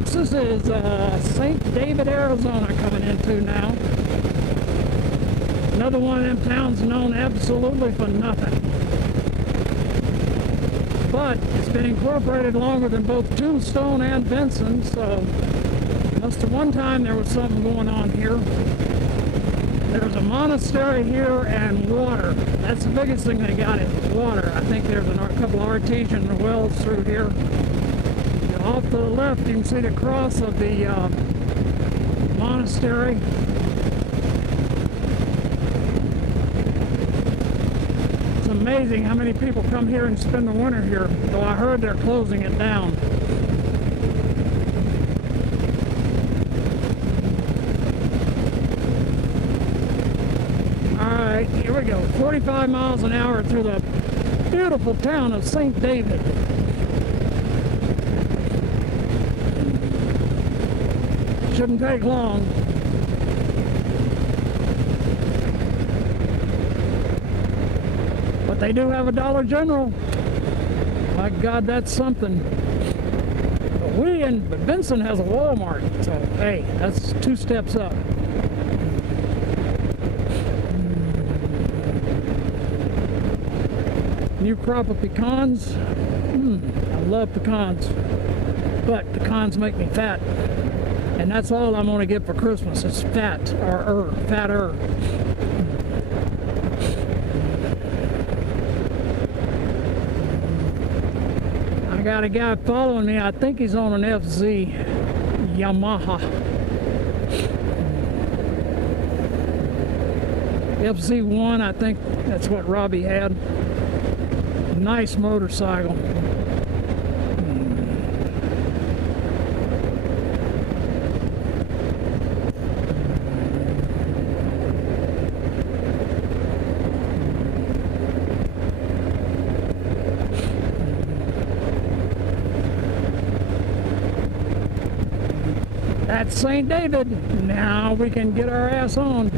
folks, this is St. David, Arizona coming into now. Another one of them towns known absolutely for nothing. But it's been incorporated longer than both Tombstone and Benson, so must have one time there was something going on here. There's a monastery here and water. That's the biggest thing they got is water. I think there's a couple of artesian wells through here. Off to the left, you can see the cross of the monastery. It's amazing how many people come here and spend the winter here, though I heard they're closing it down. Alright, here we go. 45 miles an hour through the beautiful town of St. David. Shouldn't take long. But they do have a Dollar General. My God, that's something. But Benson has a Walmart, so hey, that's 2 steps up. New crop of pecans. I love pecans, but pecans make me fat. And that's all I'm going to get for Christmas is fat, or fatter. I got a guy following me. I think he's on an FZ Yamaha. FZ1, I think that's what Robbie had. Nice motorcycle. That's St. David. Now we can get our ass on.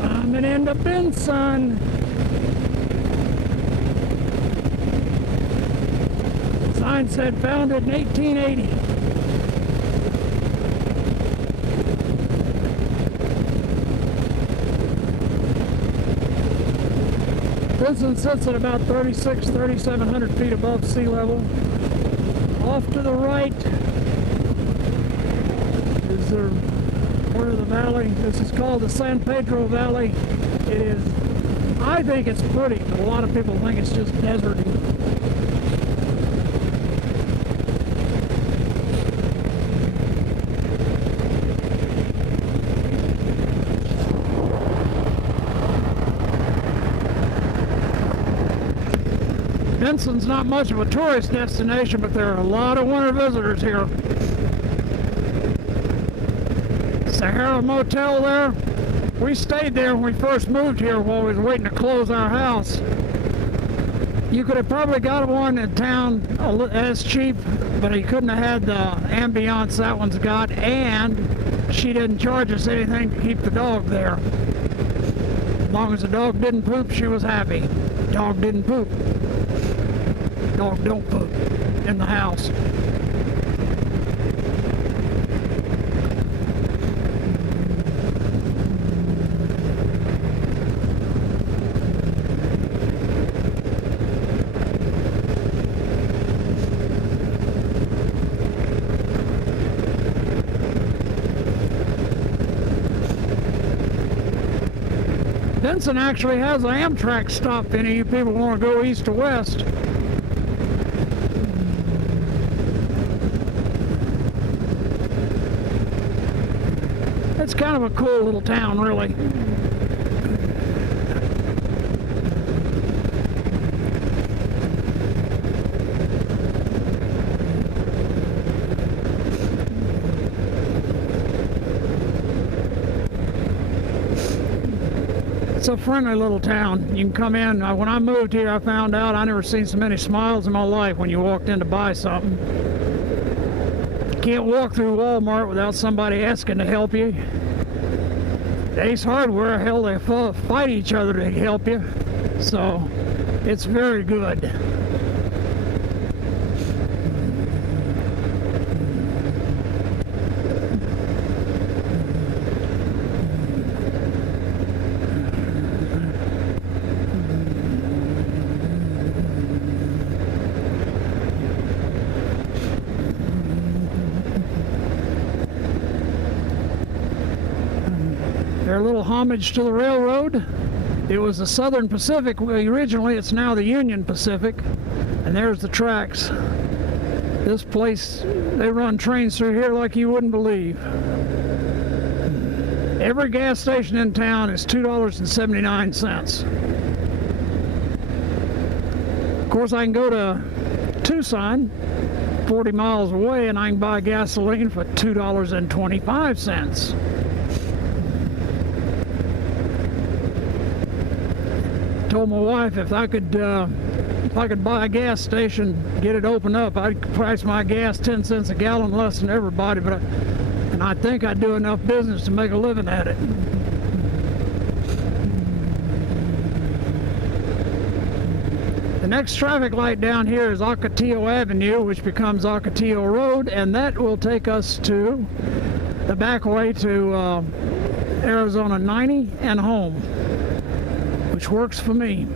Coming into Benson. Sign said founded in 1880. Benson sits at about 3,700 feet above sea level. Off to the right is the part of the valley. This is called the San Pedro Valley. It is, I think it's pretty, but a lot of people think it's just deserty. Benson's not much of a tourist destination, but there are a lot of winter visitors here. Sahara Motel there. We stayed there when we first moved here while we was waiting to close our house. You could have probably got one in town as cheap, but you couldn't have had the ambiance that one's got, and she didn't charge us anything to keep the dog there. As long as the dog didn't poop, she was happy. Dog didn't poop. Dog don't poop in the house. Benson actually has an Amtrak stop if any of you people want to go east to west. It's kind of a cool little town, really. It's a friendly little town. You can come in. When I moved here, I found out I never seen so many smiles in my life when you walked in to buy something. You can't walk through Walmart without somebody asking to help you. Ace Hardware, hell, they fight each other to help you. So, it's very good. They're a little homage to the railroad. It was the Southern Pacific originally. It's now the Union Pacific. And there's the tracks. This place, they run trains through here like you wouldn't believe. Every gas station in town is $2.79. Of course, I can go to Tucson, 40 miles away, and I can buy gasoline for $2.25. Told my wife if I could buy a gas station, get it open up, I'd price my gas 10 cents a gallon less than everybody, and I think I'd do enough business to make a living at it. The next traffic light down here is Ocotillo Avenue, which becomes Ocotillo Road, and that will take us to the back way to Arizona 90 and home, which works for me.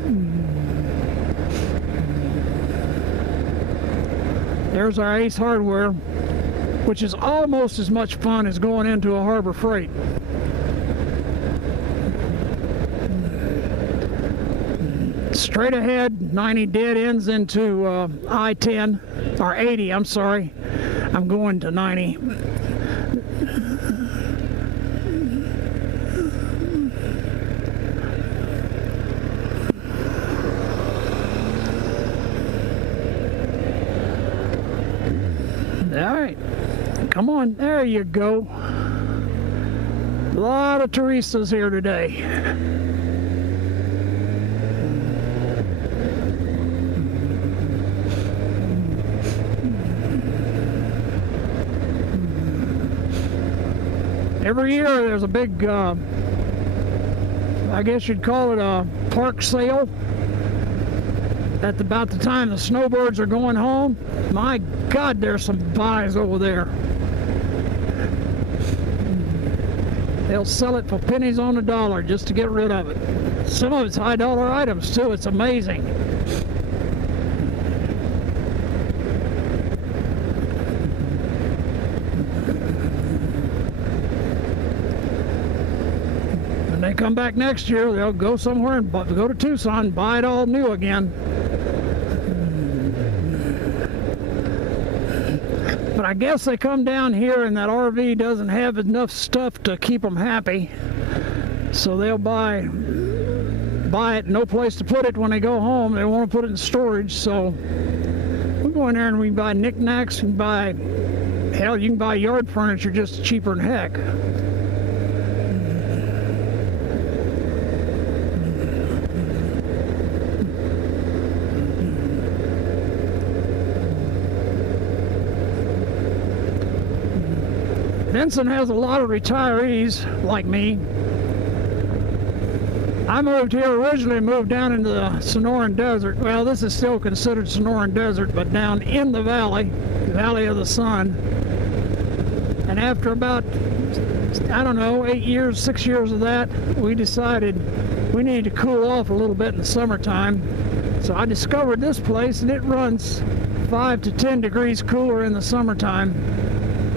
There's our Ace Hardware, which is almost as much fun as going into a Harbor Freight. Straight ahead, 90 dead ends into I-10, or 80, I'm sorry. I'm going to 90. All right, come on, there you go. A lot of Teresas here today. Every year there's a big, I guess you'd call it a park sale. At about the time the snowbirds are going home. My God, there's some buys over there. They'll sell it for pennies on the dollar just to get rid of it. Some of it's high dollar items too. It's amazing. When they come back next year, they'll go somewhere and go to Tucson and buy it all new again. But I guess they come down here and that RV doesn't have enough stuff to keep them happy, so they'll buy it, no place to put it when they go home. They want to put it in storage, so we go in there and we buy knickknacks and hell, you can buy yard furniture just cheaper than heck. Benson has a lot of retirees like me. I moved here originally, moved down into the Sonoran Desert. Well, this is still considered Sonoran Desert, but down in the Valley of the Sun. And after about, I don't know, 6 years of that, we decided we needed to cool off a little bit in the summertime. So I discovered this place, and it runs 5 to 10 degrees cooler in the summertime.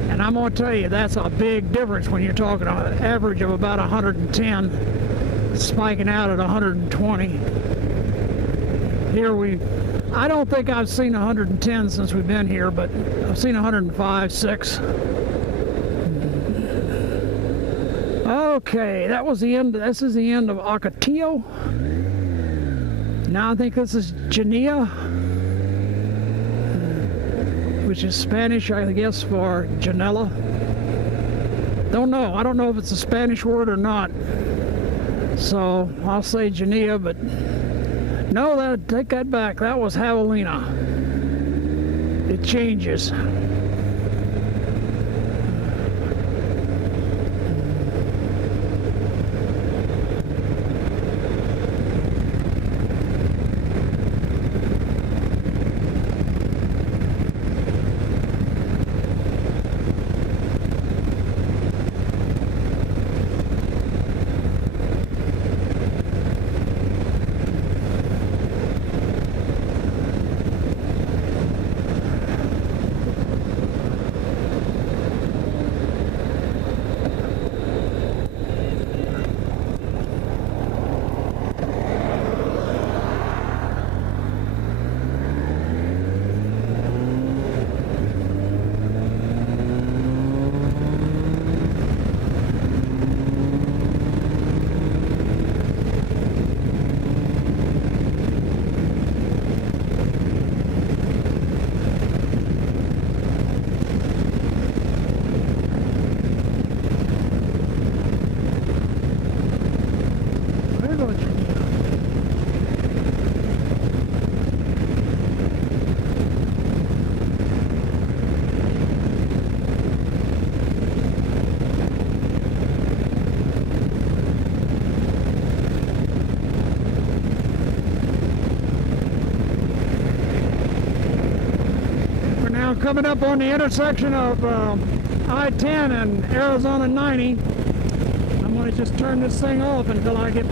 And I'm going to tell you, that's a big difference when you're talking an average of about 110, spiking out at 120. Here I don't think I've seen 110 since we've been here, but I've seen 105, 6. Okay, that was the end. This is the end of Ocotillo. Now I think this is Janilla, which is Spanish, I guess, for Janela. Don't know. I don't know if it's a Spanish word or not. So I'll say Janilla, but no, take that back. That was Javelina. It changes. Now coming up on the intersection of I-10 and Arizona 90, I'm going to just turn this thing off until I get